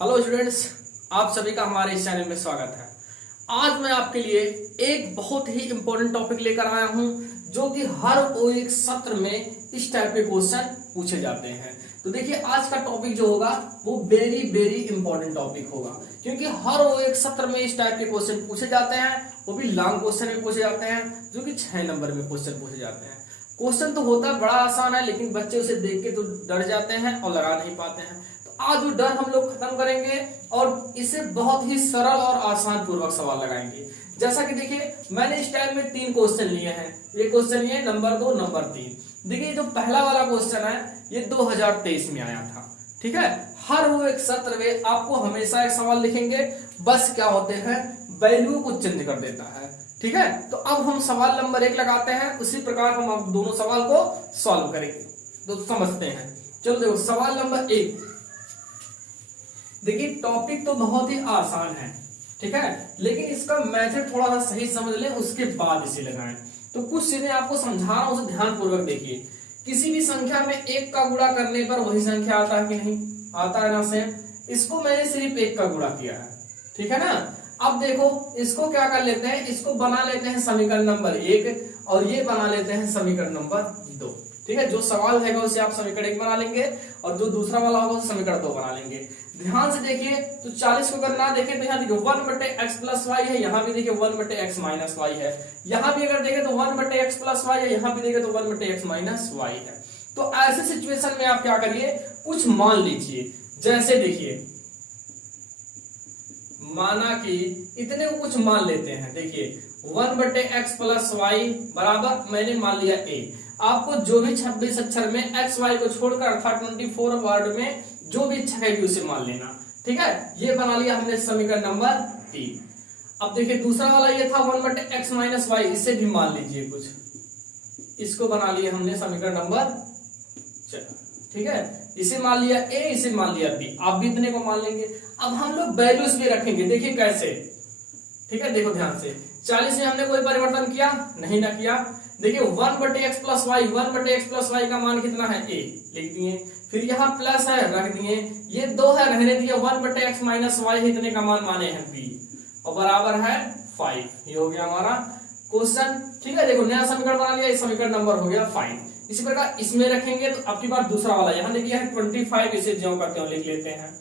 Hello students, आप सभी का हमारे इस चैनल में स्वागत है। आज मैं आपके लिए एक बहुत ही इंपॉर्टेंट टॉपिक लेकर आया हूं जो कि हर एक सत्र में इस टाइप के क्वेश्चन पूछे जाते हैं। तो देखिए, आज का टॉपिक जो होगा वो वेरी वेरी इंपॉर्टेंट टॉपिक होगा, क्योंकि हर एक सत्र में इस टाइप के क्वेश्चन पूछे जाते हैं, वो भी लॉन्ग क्वेश्चन में पूछे जाते हैं, जो कि 6 नंबर में क्वेश्चन पूछे जाते हैं। क्वेश्चन तो होता है बड़ा आसान है, लेकिन बच्चे उसे देख के तो डर जाते हैं और लगा नहीं पाते हैं। आज वो डर हम लोग खत्म करेंगे और इसे बहुत ही सरल और आसान पूर्वक सवाल लगाएंगे। जैसा कि देखिए, मैंने इस टाइम में 3 क्वेश्चन लिए हैं। ये क्वेश्चन लिए नंबर 2, नंबर 3। देखिए, जो पहला वाला क्वेश्चन है ये 2023 में आया था। ठीक है, हर वो एक सत्र में आपको हमेशा एक सवाल लिखेंगे, बस क्या होते हैं, वैल्यू को चेंज कर देता है। ठीक है, तो अब हम सवाल नंबर 1 लगाते हैं, उसी प्रकार हम अब दोनों सवाल को सॉल्व करेंगे। तो समझते हैं, चलो देखो सवाल नंबर 1। देखिए, टॉपिक तो बहुत ही आसान है, ठीक है, लेकिन इसका मेथड थोड़ा सा सही समझ लें, उसके बाद इसे लगाएं। तो कुछ चीजें आपको समझा रहा हूं, उसे ध्यान पूर्वक देखिए। किसी भी संख्या में 1 का गुणा करने पर वही संख्या आता है कि नहीं, आता है ना सेम। इसको मैंने सिर्फ 1 का गुणा किया है, ठीक है ना। अब देखो, इसको क्या कर लेते हैं, इसको बना लेते हैं समीकरण नंबर 1 और ये बना लेते हैं समीकरण नंबर 2। ठीक है, जो सवाल रहेगा उसे आप समीकरण 1 बना लेंगे और जो दूसरा वाला होगा उसे समीकरण 2 बना लेंगे। ध्यान से देखिए, तो 40 को अगर ना देखें तो यहाँ देखिए 1/x प्लस वाई है, यहाँ भी देखिए 1/x माइनस वाई है, यहाँ भी अगर देखें तो 1/x प्लस वाई है, यहाँ भी देखें तो 1/x माइनस वाई है। तो ऐसे सिचुएशन में आप क्या करिए, कुछ मान लीजिए। जैसे देखिए, माना कि इतने को कुछ मान लेते हैं। देखिए 1/x प्लस वाई बराबर मैंने मान लिया a। आपको जो भी 26 अक्षर में x y को छोड़कर अर्थात 24 वर्ड में जो भी इच्छा है उसे मान लेना। ठीक है, ये बना लिया हमने समीकरण नंबर 3। अब देखिए दूसरा वाला ये था 1/x माइनस वाई, इसे भी मान लीजिए कुछ, इसको बना लिया हमने समीकरण नंबर 4। ठीक है, इसे मान लिया a, इसे मान लिया b, आप भी इतने को मान लेंगे। अब हम लोग वैल्यूज भी रखेंगे, देखिए कैसे। ठीक है, देखो ध्यान से, 40 में हमने कोई परिवर्तन किया नहीं ना किया। देखिए 1/x plus Y, 1/x plus Y का मान कितना है, a, लिख दिए। फिर यहाँ प्लस है, रख दिए। ये 2 है, रहने दिए। 1/x माइनस वाई इतने का मान माने हैं b और बराबर है 5। ये हो गया हमारा क्वेश्चन। ठीक है, देखो नया समीकरण बना लिया, इस समीकरण नंबर हो गया 5। इसी प्रकार इसमें रखेंगे तो अब की बार दूसरा वाला यहाँ देखिए है 25, इसे ज्यों करते हो लिख लेते हैं।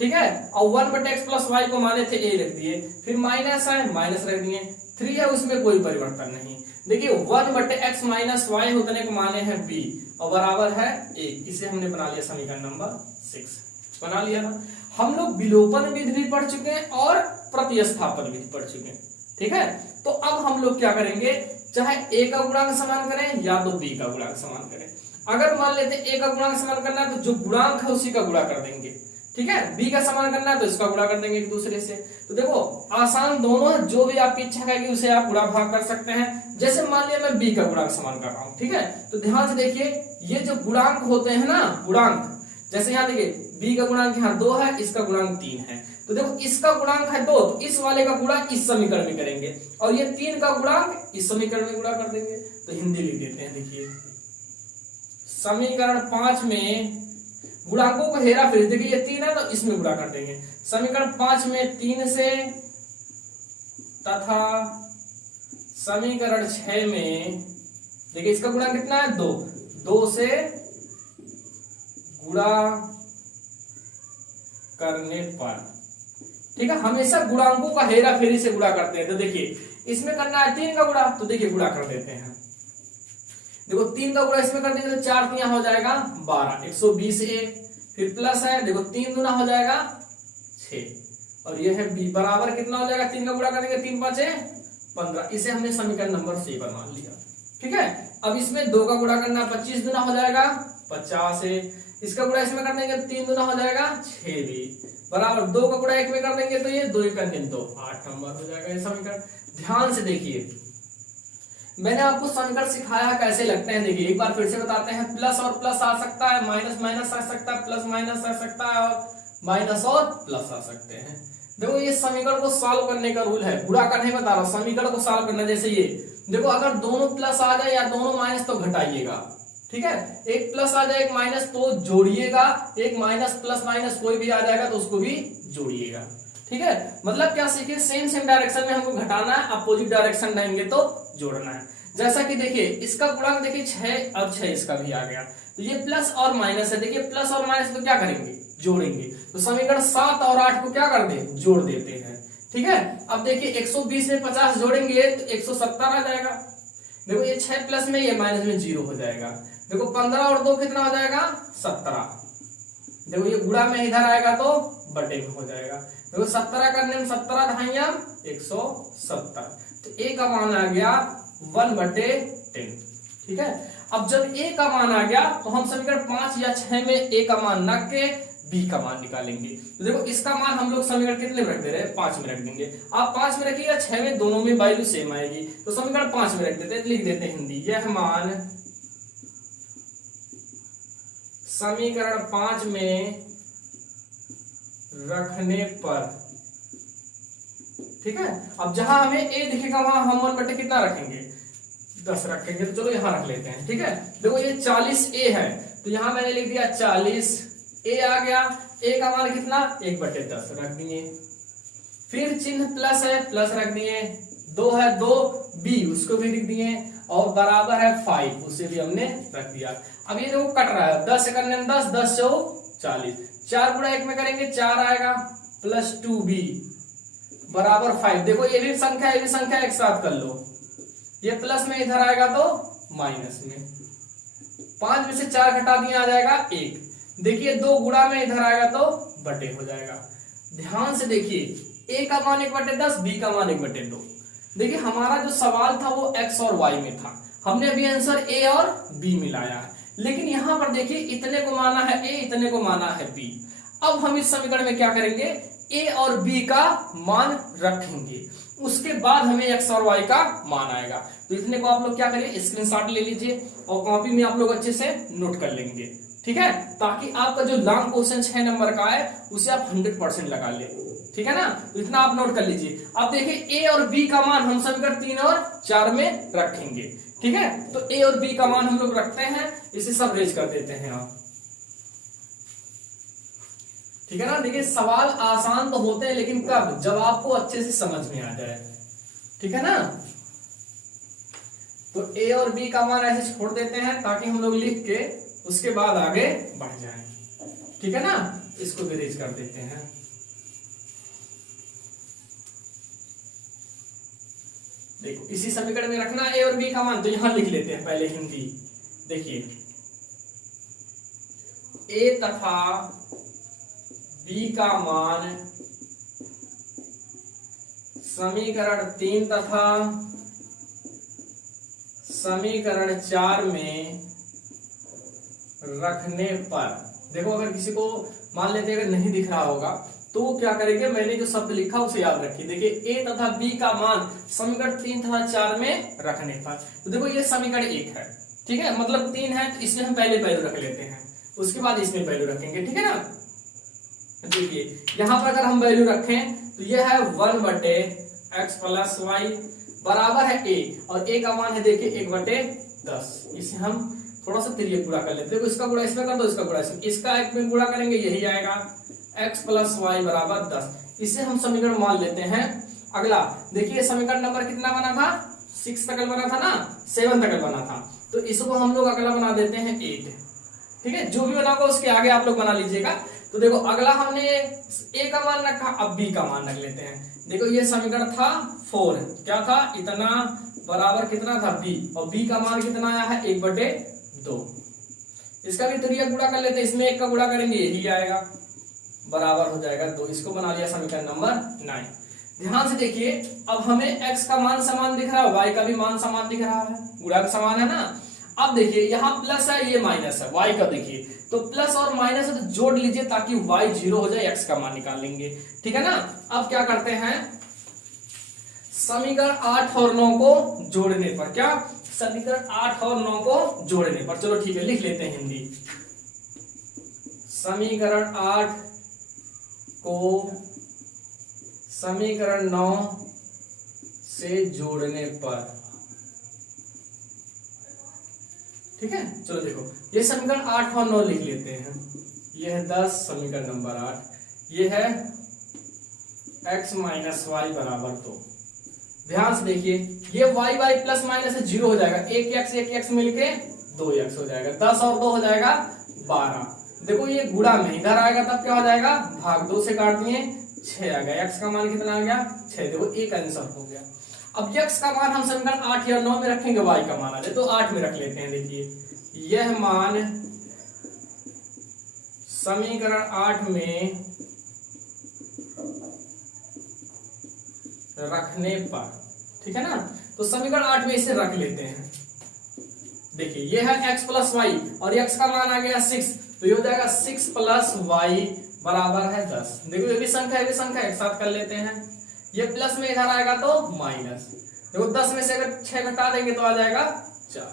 ठीक है, और 1/x प्लस वाई को माने थे a, रख दिए। फिर माइनस है, माइनस रख दिए। 3 है, उसमें कोई परिवर्तन नहीं। देखिए 1/x माइनस वाई उतने को माने हैं b और बराबर है 1। इसे हमने बना लिया समीकरण नंबर 6। बना लिया ना। हम लोग विलोपन विधि भी पढ़ चुके हैं और प्रतिस्थापन विधि पढ़ चुके हैं। ठीक है, तो अब हम लोग क्या करेंगे, चाहे a का गुणांक समान करें या तो b का गुणांक समान करें। अगर मान लेते a का गुणांक समान करना है तो जो गुणांक है उसी का गुणा कर देंगे। ठीक है, b का समान करना है तो इसका गुणा कर देंगे एक दूसरे से। तो देखो आसान दोनों है, जो भी आपकी इच्छा करेगी उसे आप गुणा भाग कर सकते हैं। जैसे मान लिया मैं b का गुणांक समान कर रहा हूं। ठीक है, तो ध्यान से देखिए, ये जो गुणांक होते हैं ना, गुणांक, जैसे यहाँ देखिए b का गुणांक यहाँ 2 है, इसका गुणांक 3 है। तो देखो इसका गुणांक है 2, तो इस वाले का गुणा इस समीकरण में करेंगे और ये 3 का गुणांक इस समीकरण में गुणा कर देंगे। तो हिंदी लिख देते हैं। देखिए समीकरण 5 में गुणांकों को हेरा फेर, देखिए ये 3 है तो इसमें गुणा कर देंगे। समीकरण 5 में 3 से तथा समीकरण 6 में देखिए इसका गुणा कितना है, 2, 2 से गुणा करने पर। ठीक है, हमेशा गुणांकों का हेरा फेरी से गुणा करते हैं। तो देखिए इसमें करना है 3 का गुणा, तो देखिए गुणा कर देते हैं। देखो 3 का गुणा इसमें कर देंगे तो 4 3 हो जाएगा 12, 120a। फिर प्लस है, देखो 3 दूना हो जाएगा 6 और यह है b बराबर कितना हो जाएगा, 3 का गुणा करेंगे 3 5 15। इसे हमने समीकरण नंबर 7 मान लिया। ठीक है, अब इसमें 2 का गुणा करना, 25 दूना हो जाएगा 50। इसका गुणा इसमें कर देंगे 3 दूना हो जाएगा 6b बराबर 2 का गुणा 1 में कर देंगे तो ये 2 1 2, 8 नंबर हो जाएगा ये समीकरण। ध्यान से देखिए, मैंने आपको समीकरण सिखाया कैसे लगते हैं। देखिए एक बार फिर से बताते हैं, प्लस और प्लस आ सकता है, माइनस माइनस आ सकता है, प्लस माइनस आ सकता है और माइनस और प्लस आ सकते हैं। देखो ये समीकरण को सॉल्व करने का रूल है, गुणा करने बता रहा हूं, समीकरण को सॉल्व करना। जैसे ये देखो, अगर दोनों प्लस आ जाए या दोनों माइनस तो घटाइएगा। ठीक है, एक प्लस आ जाए एक माइनस तो जोड़िएगा, एक माइनस प्लस माइनस कोई भी आ जाएगा तो उसको भी जोड़िएगा। ठीक है, मतलब क्या सीखे, सेम सेम डायरेक्शन में हमको घटाना है, अपोजिट डायरेक्शन रहेंगे तो जोड़ना है। जैसा कि देखिए इसका गुणांक देखिए 6 और 6 इसका भी आ गया, तो ये प्लस और माइनस है, देखिए प्लस और माइनस तो क्या करेंगे, जोड़ेंगे। तो समीकरण 7 और 8 को क्या कर दे, जोड़ देते हैं। ठीक है, अब देखिए 120 में 50 जोड़ेंगे तो 170 आ जाएगा। देखो ये 6 प्लस में, ये माइनस में 0 हो जाएगा। देखो 15 और 2 कितना हो जाएगा, 17। देखो ये गुणा में इधर आएगा तो बटे में हो जाएगा। देखो 17 करने में 17 ढाइया 170, तो ए का मान आ गया 1/10। ठीक है, अब जब ए का मान आ गया तो हम समीकरण 5 या 6 में ए का मान रख के बी का मान निकालेंगे। तो देखो इसका मान हम लोग समीकरण कितने में रख दे रहे हैं, 5 में रख देंगे। आप 5 में रखिएगा, 6 में, दोनों में वैल्यू सेम आएगी, तो समीकरण 5 में रख देते हैं, लिख देते हैं हिंदी, यह मान समीकरण 5 में रखने पर। ठीक है, अब जहां हमें ए दिखेगा वहां हम 1/10 कितना रखेंगे, 10 रखेंगे। तो चलो यहां रख लेते हैं। ठीक है, देखो ये 40 ए है, तो यहां मैंने लिख दिया 40 ए आ गया। ए का मान कितना, 1/10 रख दिए। फिर चिन्ह प्लस है, प्लस रख दिए। 2 है 2 बी, उसको भी लिख दिए, और बराबर है 5, उसे भी हमने रख दिया। अब ये देखो कट रहा है, 10 करने में 10, 10 चौ 40, 4 गुणा 1 में करेंगे 4 आएगा, प्लस 2b बराबर 5। देखो ये भी संख्या ये भी संख्या एक साथ कर लो, ये प्लस में इधर आएगा तो माइनस में, 5 में से 4 घटा दिया आ जाएगा 1। देखिए 2 गुणा में इधर आएगा तो बटे हो जाएगा। ध्यान से देखिए, ए का मान 1/10, बी का मान 1/2। देखिए हमारा जो सवाल था वो एक्स और वाई में था, हमने अभी आंसर ए और बी मिलाया है, लेकिन यहां पर देखिए इतने को माना है ए, इतने को माना है बी। अब हम इस समीकरण में क्या करेंगे, ए और बी का मान रखेंगे, उसके बाद हमें एक्स और वाई का मान आएगा। तो इतने को आप लोग क्या करिए, स्क्रीनशॉट ले लीजिए और कॉपी में आप लोग अच्छे से नोट कर लेंगे। ठीक है, ताकि आपका जो लॉन्ग क्वेश्चन 6 नंबर का है उसे आप 100% लगा ले। ठीक है ना, तो इतना आप नोट कर लीजिए। अब देखिए ए और बी का मान हम समीकरण 3 और 4 में रखेंगे। ठीक है, तो ए और बी का मान हम लोग रखते हैं, इसे सब रेज कर देते हैं आप। ठीक है ना, देखिए सवाल आसान तो होते हैं, लेकिन कब, जब आपको अच्छे से समझ में आ जाए। ठीक है ना, तो ए और बी का मान ऐसे छोड़ देते हैं ताकि हम लोग लिख के उसके बाद आगे बढ़ जाएं। ठीक है ना, इसको भी रेज कर देते हैं। देखो इसी समीकरण में रखना ए और बी का मान, तो यहां लिख लेते हैं पहले हिंदी। देखिए ए तथा बी का मान समीकरण 3 तथा समीकरण 4 में रखने पर। देखो अगर किसी को मान लेते अगर नहीं दिख रहा होगा तो वो क्या करेंगे, मैंने जो शब्द लिखा उसे याद रखिए। देखिए ए तथा बी का मान समीकरण 3 तथा 4 में रखने पर। तो देखो ये समीकरण 1 है, ठीक है, मतलब 3 है तो इसमें हम पहले वैल्यू रख लेते हैं, उसके बाद इसमें वैल्यू रखेंगे। ठीक है ना, देखिए यहां पर अगर हम वैल्यू रखें तो यह है 1/x प्लस वाई बराबर है ए, और ए का मान है देखिए 1/10। इसे हम थोड़ा सा तिरिया गुणा कर लेते हैं। देखो इसका गुणा इसमें कर दो, इसका गुणा इसमें, इसका एक में गुणा करेंगे यही आएगा, x प्लस वाई बराबर 10। इसे हम समीकरण मान लेते हैं। अगला देखिए समीकरण नंबर कितना बना था, 6 तक बना था ना, 7 तक बना था, तो इसको हम लोग अगला बना देते हैं 8। ठीक है, जो भी बना होगा उसके आगे आप लोग बना लीजिएगा। तो देखो अगला हमने ए का मान रखा, अब बी का मान रख लेते हैं। देखो ये समीकरण था 4, क्या था, इतना बराबर कितना था बी, और बी का मान कितना आया है 1/2। इसका भी त्रिया गुणा कर लेते हैं, इसमें 1 का गुणा करेंगे यही आएगा, बराबर हो जाएगा 2। इसको बना लिया समीकरण नंबर 9। ध्यान से देखिए, अब हमें x का मान समान दिख रहा है, y का भी मान समान दिख रहा है, गुणा समान है ना। अब देखिए यहाँ प्लस है, ये माइनस है, y का देखिए तो प्लस और माइनस है तो जोड़ लीजिए ताकि y 0 हो जाए, x का मान निकाल लेंगे। ठीक है ना, अब क्या करते हैं, समीकरण 8 और 9 को जोड़ने पर, क्या समीकरण 8 और 9 को जोड़ने पर, चलो ठीक है लिख लेते हैं हिंदी। समीकरण 8 को समीकरण 9 से जोड़ने पर ठीक है। चलो देखो, ये समीकरण 8 और 9 लिख लेते हैं। ये है 10 समीकरण नंबर 8, ये है x माइनस वाई बराबर 2। ध्यान से देखिए, ये y प्लस माइनस से 0 हो जाएगा, एक x मिलके 2x हो जाएगा, 10 और 2 हो जाएगा 12। देखो ये गुणा में इधर आएगा तब क्या हो जाएगा, भाग 2 से काट दिए 6 आ गया, x का मान कितना आ गया 6। देखो एक आंसर हो गया। अब x का मान हम समीकरण 8 या 9 में रखेंगे, y का मान आ जाए तो 8 में रख लेते हैं। देखिए यह मान समीकरण 8 में रखने पर, ठीक है ना, तो समीकरण 8 में इसे रख लेते हैं। देखिए ये है x प्लस वाई और x का मान आ गया 6, तो ये हो जाएगा 6 प्लस वाई बराबर है 10। देखो ये भी संख्या एक साथ कर लेते हैं, ये प्लस में इधर आएगा तो माइनस। देखो 10 में से अगर 6 घटा देंगे तो आ जाएगा 4,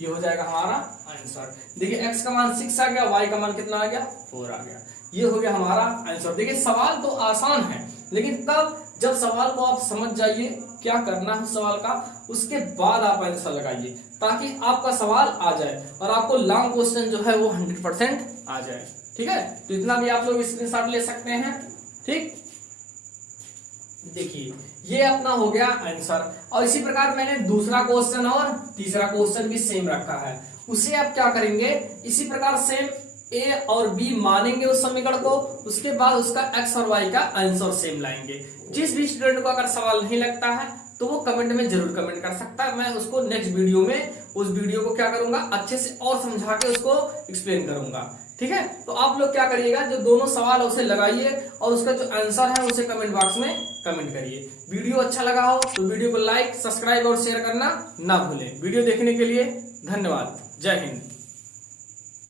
ये हो जाएगा हमारा आंसर। देखिए x का मान 6 आ गया, y का मान कितना आ गया 4 आ गया, ये हो गया हमारा आंसर। देखिए सवाल तो आसान है, लेकिन तब जब सवाल को आप समझ जाइए क्या करना है सवाल का, उसके बाद आप आंसर लगाइए ताकि आपका सवाल आ जाए और आपको लॉन्ग क्वेश्चन जो है वो 100% आ जाए। ठीक है, तो इतना भी आप लोग स्क्रीनशॉट ले सकते हैं। ठीक, देखिए ये अपना हो गया आंसर। और इसी प्रकार मैंने दूसरा क्वेश्चन और तीसरा क्वेश्चन भी सेम रखा है, उसे आप क्या करेंगे, इसी प्रकार सेम ए और बी मानेंगे उस समीकरण को, उसके बाद उसका एक्स और वाई का आंसर सेम लाएंगे। जिस भी स्टूडेंट को अगर सवाल नहीं लगता है तो वो कमेंट में जरूर कमेंट कर सकता है, मैं उसको नेक्स्ट वीडियो में उस वीडियो को क्या करूंगा अच्छे से और समझा के उसको एक्सप्लेन करूंगा। ठीक है, तो आप लोग क्या करिएगा, जो दोनों सवाल उसे लगाइए और उसका जो आंसर है उसे कमेंट बॉक्स में कमेंट करिए। वीडियो अच्छा लगा हो तो वीडियो को लाइक, सब्सक्राइब और शेयर करना ना भूलें। वीडियो देखने के लिए धन्यवाद। जय हिंद।